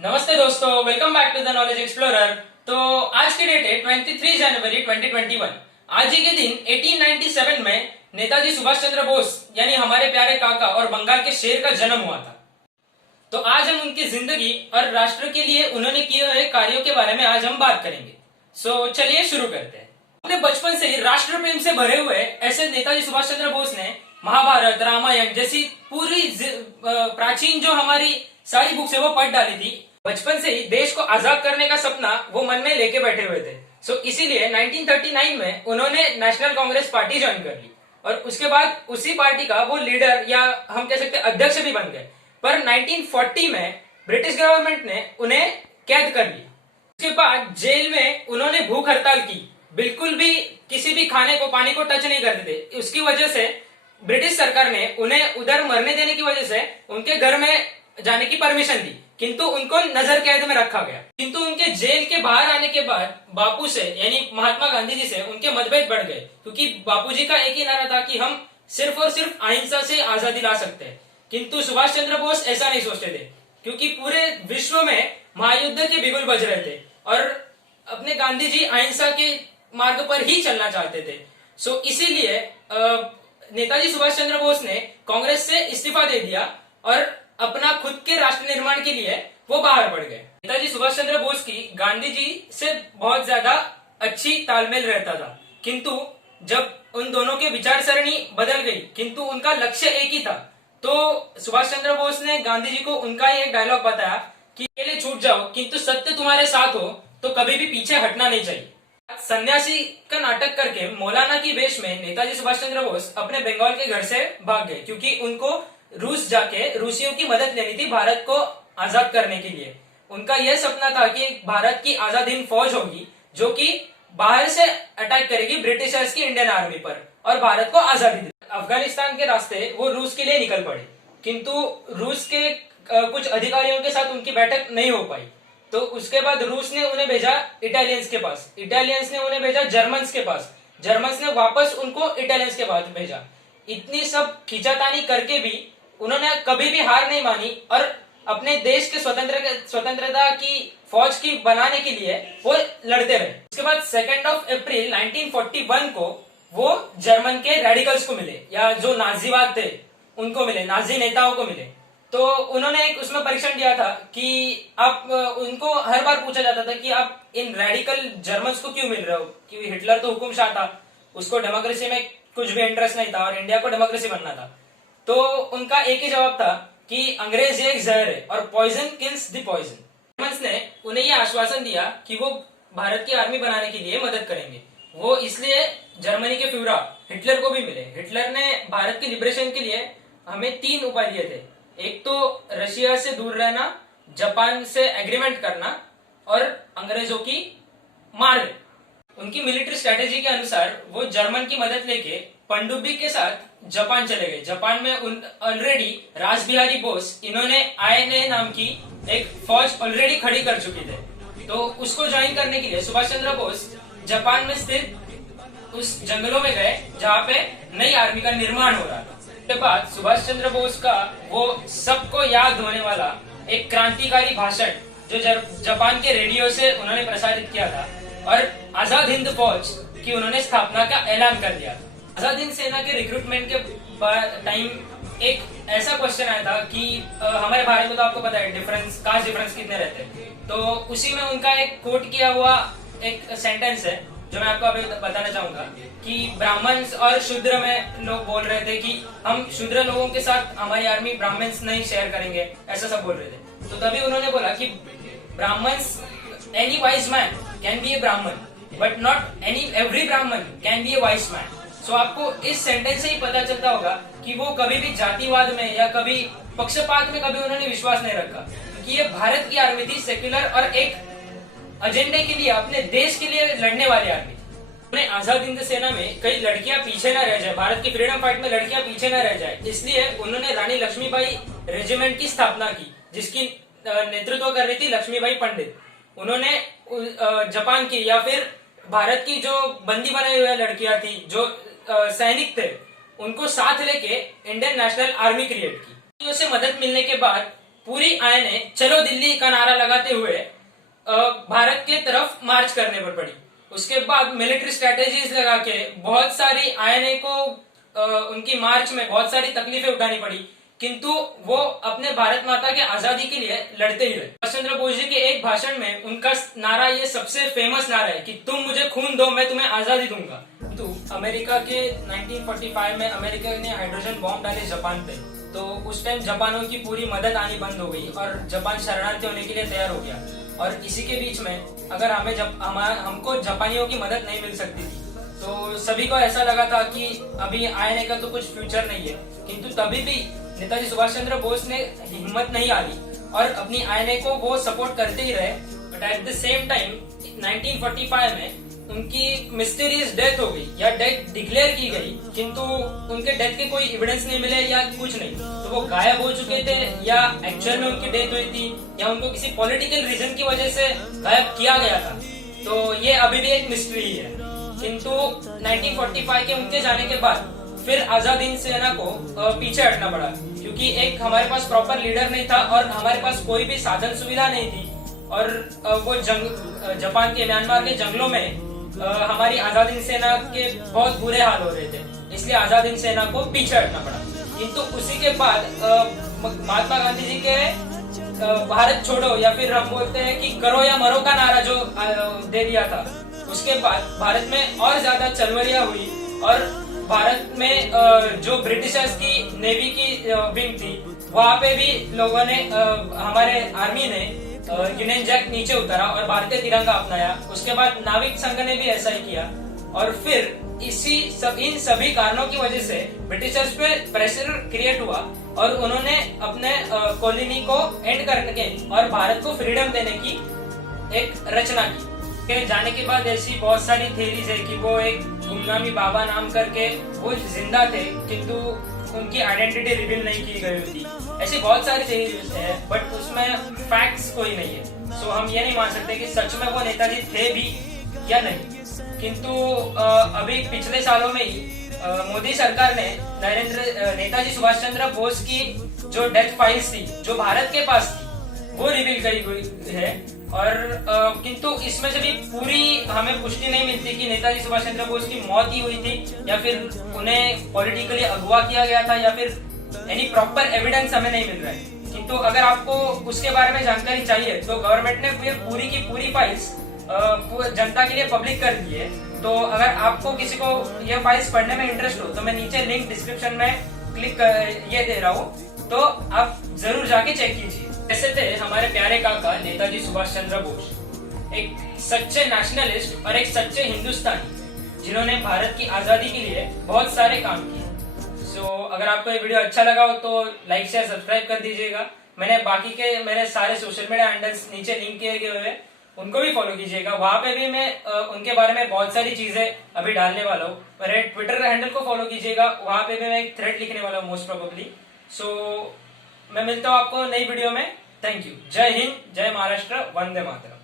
नमस्ते दोस्तों, welcome back to the knowledge explorer. तो आज की डेट है 23 जनवरी 2021। आज ही के दिन 1897 में नेताजी सुभाष चंद्र बोस यानी हमारे प्यारे काका और बंगाल के शेर का जन्म हुआ था। तो आज हम उनकी जिंदगी और राष्ट्र के लिए उन्होंने किए हुए कार्यों के बारे में आज हम बात करेंगे। चलिए शुरू करते हैं। अपने बचपन से ही राष्ट्र प्रेम से भरे हुए ऐसे नेताजी सुभाष चंद्र बोस ने महाभारत, रामायण जैसी पूरी प्राचीन जो हमारी सारी बुक्स है वो पढ़ डाली थी। बचपन से ही देश को आजाद करने का सपना वो मन में लेके बैठे हुए थे। इसीलिए 1939 में उन्होंने नेशनल कांग्रेस पार्टी ज्वाइन कर ली और उसके बाद उसी पार्टी का वो लीडर या हम कह सकते अध्यक्ष भी बन गए। पर 1940 में ब्रिटिश गवर्नमेंट ने उन्हें कैद कर लिया। उसके बाद जेल में उन्होंने भूख हड़ताल की, बिल्कुल भी किसी भी खाने को पानी को टच नहीं करते थे। उसकी वजह से ब्रिटिश सरकार ने उन्हें उधर मरने देने की वजह से उनके घर में जाने की परमिशन दी, किंतु उनको नजर कैद में रखा गया। किंतु उनके जेल के बाहर आने के बाद बापू से यानी महात्मा गांधी जी से उनके मतभेद बढ़ गए, क्योंकि बापू जी का एक ही नारा था कि हम सिर्फ और सिर्फ अहिंसा से आजादी ला सकते हैं। किंतु सुभाष चंद्र बोस ऐसा नहीं सोचते थे, क्योंकि पूरे विश्व में महायुद्ध के बिगुल बज रहे थे और अपने गांधी जी अहिंसा के मार्ग पर ही चलना चाहते थे। इसीलिए नेताजी सुभाष चंद्र बोस ने कांग्रेस से इस्तीफा दे दिया और अपना खुद के राष्ट्र निर्माण के लिए वो बाहर पड़ गए। नेताजी सुभाष चंद्र बोस की गांधी जी से बहुत ज्यादा अच्छी तालमेल रहता था, किंतु जब उन दोनों के विचार सरणी बदल गई, किंतु उनका लक्ष्य एक ही था। तो सुभाष चंद्र बोस ने गांधी जी को उनका ही एक डायलॉग बताया कि अकेले छूट जाओ किंतु सत्य तुम्हारे साथ हो तो कभी भी पीछे हटना नहीं चाहिए। सन्यासी का नाटक करके मौलाना की वेश में नेताजी सुभाष चंद्र बोस अपने बंगाल के घर से भाग गए, क्योंकि उनको रूस जाके रूसियों की मदद लेनी थी भारत को आजाद करने के लिए। उनका यह सपना था कि भारत की आजाद हिंद फौज होगी जो कि बाहर से अटैक करेगी ब्रिटिशर्स की इंडियन आर्मी पर और भारत को आजादी दे। अफगानिस्तान के रास्ते वो रूस के लिए निकल पड़े, किंतु रूस के कुछ अधिकारियों के साथ उनकी बैठक नहीं हो पाई। तो उसके बाद रूस ने उन्हें भेजा इटालियंस के पास, इटालियंस ने उन्हें भेजा जर्मन्स के पास, जर्मन्स ने वापस उनको इटालियंस के पास भेजा। इतनी सब खींचातानी करके भी उन्होंने कभी भी हार नहीं मानी और अपने देश के स्वतंत्रता की फौज की बनाने के लिए वो लड़ते रहे। उसके बाद 2 अप्रैल 1941 को वो जर्मन के रेडिकल्स को मिले या जो नाजीवाद थे उनको मिले, नाजी नेताओं को मिले। तो उन्होंने एक उसमें परीक्षण दिया था कि आप उनको हर बार पूछा जाता था कि आप इन रेडिकल जर्मन्स को क्यों मिल रहे हो, क्योंकि हिटलर तो हुकुमशाह था, उसको डेमोक्रेसी में कुछ भी इंटरेस्ट नहीं था और इंडिया को डेमोक्रेसी बनना था। तो उनका एक ही जवाब था कि अंग्रेज एक जहर है और poison kills the poison. Germans ने उन्हें यह आश्वासन दिया कि वो भारत की आर्मी बनाने के लिए मदद करेंगे। वो इसलिए जर्मनी के फ्यूहरर हिटलर को भी मिले। हिटलर ने भारत की लिबरेशन के लिए हमें 3 उपाय दिए थे। एक तो रशिया से दूर रहना, जापान से एग्रीमेंट करना और अंग्रेजों की मार। उनकी मिलिट्री स्ट्रेटेजी के अनुसार वो जर्मन की मदद लेके पनडुब्बी के साथ जापान चले गए। जापान में ऑलरेडी रास बिहारी बोस इन्होंने आईएनए नाम की एक फौज ऑलरेडी खड़ी कर चुकी थे। तो उसको ज्वाइन करने के लिए सुभाष चंद्र बोस जापान में स्थित उस जंगलों में गए जहाँ पे नई आर्मी का निर्माण हो रहा था। उसके बाद सुभाष चंद्र बोस का वो सबको याद होने वाला एक क्रांतिकारी भाषण जो जापान के रेडियो से उन्होंने प्रसारित किया था और आजाद हिंद फौज की उन्होंने स्थापना का ऐलान कर दिया। आजाद हिंद सेना के रिक्रूटमेंट के टाइम एक ऐसा क्वेश्चन आया था कि हमारे भारत में तो आपको पता है कास्ट डिफरेंस कितने रहते हैं। तो उसी में उनका एक कोट किया हुआ एक सेंटेंस है जो मैं आपको अभी बताना चाहूंगा कि ब्राह्मण और शूद्र में लोग बोल रहे थे कि हम शूद्र लोगों के साथ हमारी आर्मी ब्राह्मण्स नहीं शेयर करेंगे, ऐसा सब बोल रहे थे। तो तभी उन्होंने बोला कि Brahmins, any wise man can be a Brahmin but not every Brahmin can be a wise man. So आपको इस सेंटेंस से ही पता चलता होगा कि वो कभी भी जातिवाद में या कभी पक्षपात में कभी उन्होंने विश्वास नहीं रखा, क्योंकि ये भारत की आर्मी थी, सेक्युलर और एक एजेंडे के लिए, अपने देश के लिए लड़ने वाली आर्मी। उन्हें आजाद हिंद सेना में कई लड़कियां पीछे न रह जाए, भारत की फ्रीडम फाइट में लड़कियां पीछे न रह जाए, इसलिए उन्होंने रानी लक्ष्मीबाई रेजिमेंट की स्थापना की, जिसकी नेतृत्व कर रही थी लक्ष्मीबाई पंडित। उन्होंने जापान की या फिर भारत की जो बंदी बनाई हुई लड़कियां थी, जो सैनिक थे, उनको साथ लेके इंडियन नेशनल आर्मी क्रिएट की। से मदद मिलने के बाद पूरी आयने चलो दिल्ली का नारा लगाते हुए भारत के तरफ मार्च करने पर पड़ी। उसके बाद मिलिट्री स्ट्रेटेजीज लगा के बहुत सारी आयने को उनकी मार्च में बहुत सारी तकलीफें उठानी पड़ी, किंतु वो अपने भारत माता के आजादी के लिए लड़ते ही रहे। सुभाष चंद्र बोस जी के एक भाषण में उनका नारा ये सबसे फेमस नारा है कि तुम मुझे खून दो, मैं तुम्हें आजादी दूंगा। तो अमेरिका के 1945 में अमेरिका ने हाइड्रोजन बॉम्ब डाले जापान पे, तो उस टाइम जापानों की पूरी मदद आनी बंद हो गई और जापान शरणार्थी होने के लिए तैयार हो गया। और इसी के बीच में अगर हमको जापानियों की मदद नहीं मिल सकती थी, तो सभी को ऐसा लगा था कि अभी आयने का तो कुछ फ्यूचर नहीं है। किंतु तभी भी नेताजी सुभाष चंद्र बोस ने हिम्मत नहीं हारी और अपनी आयने को वो सपोर्ट करते ही रहे। But at the same time 1945 में उनकी मिस्टीरियस डेथ हो गई या डेथ डिक्लेयर की गई, किंतु उनके डेथ के कोई एविडेंस नहीं मिले या कुछ नहीं। तो वो गायब हो चुके थे या एक्चुअल में उनकी डेथ हुई थी या उनको किसी पॉलिटिकल रीजन की वजह से गायब किया गया था, तो ये अभी भी एक मिस्ट्री ही है। किंतु 1945 के उनके जाने के बाद फिर आजाद हिंद सेना को पीछे हटना पड़ा, क्योंकि एक हमारे पास प्रॉपर लीडर नहीं था और हमारे पास कोई भी साधन सुविधा नहीं थी। और वो जापान के म्यांमार के जंगलों में हमारी आजाद हिंद सेना के बहुत बुरे हाल हो रहे थे, इसलिए आजाद हिंद सेना को पीछे हटना पड़ा। किंतु उसी के बाद महात्मा गांधी जी के भारत छोड़ो या फिर हम बोलते हैं कि करो या मरो का नारा जो दे दिया था, उसके बाद भारत में और ज्यादा चलवरियां हुई और भारत में जो ब्रिटिशर्स की नेवी की विंग थी, वहां पे भी लोगों ने हमारे आर्मी ने यूनियन जैक नीचे उतारा और भारतीय तिरंगा अपनाया। उसके बाद नाविक संघ ने भी ऐसा ही किया और फिर इन सभी कारणों की वजह से ब्रिटिशर्स पे प्रेशर क्रिएट हुआ और उन्होंने अपने कॉलोनी को एंड करने के और भारत को फ्रीडम देने की एक रचना की। के जाने के बाद ऐसी बहुत सारी थ्योरीज है कि वो एक गुमनामी बाबा नाम करके वो जिंदा थे, किंतु उनकी आइडेंटिटी रिवील नहीं की गई थी। ऐसी बहुत सारी थ्योरीज है, बट उसमें फैक्ट्स कोई नहीं है। सो हम ये नहीं मान सकते कि सच में वो नेताजी थे भी या नहीं। किंतु अभी पिछले सालों में ही मोदी सरकार ने नेताजी सुभाष चंद्र बोस की जो डेथ फाइल्स थी जो भारत के पास थी वो रिवील करी गई है। और किंतु इसमें से भी पूरी हमें पुष्टि नहीं मिलती कि नेताजी सुभाष चंद्र बोस की मौत ही हुई थी या फिर उन्हें पॉलिटिकली अगवा किया गया था या फिर एनी प्रॉपर एविडेंस हमें नहीं मिल रहा है। किंतु अगर आपको उसके बारे में जानकारी चाहिए तो गवर्नमेंट ने फिर पूरी की पूरी फाइल्स जनता के लिए पब्लिक कर दी है। तो अगर आपको किसी को ये फाइल्स पढ़ने में इंटरेस्ट हो तो मैं नीचे लिंक डिस्क्रिप्शन में क्लिक ये दे रहा हूँ, तो आप जरूर जाके चेक कीजिए। ऐसे थे हमारे प्यारे काका नेताजी सुभाष चंद्र बोस, एक सच्चे नेशनलिस्ट और एक सच्चे हिंदुस्तानी जिन्होंने भारत की आजादी के लिए बहुत सारे काम किए। सो अगर आपको ये वीडियो अच्छा लगा हो तो लाइक शेयर सब्सक्राइब कर दीजिएगा। मेरे सारे सोशल मीडिया हैंडल्स नीचे लिंक किए गए हुए, उनको भी फॉलो कीजिएगा। वहां पे भी मैं उनके बारे में बहुत सारी चीजें अभी डालने वाला हूँ। मेरे ट्विटर हैंडल को फॉलो कीजिएगा, वहां पे भी मैं एक थ्रेड लिखने वाला हूँ मोस्ट प्रोबेबली। सो मैं मिलता हूँ आपको नई वीडियो में। Thank you. जय हिंद, जय महाराष्ट्र, वंदे मातरम।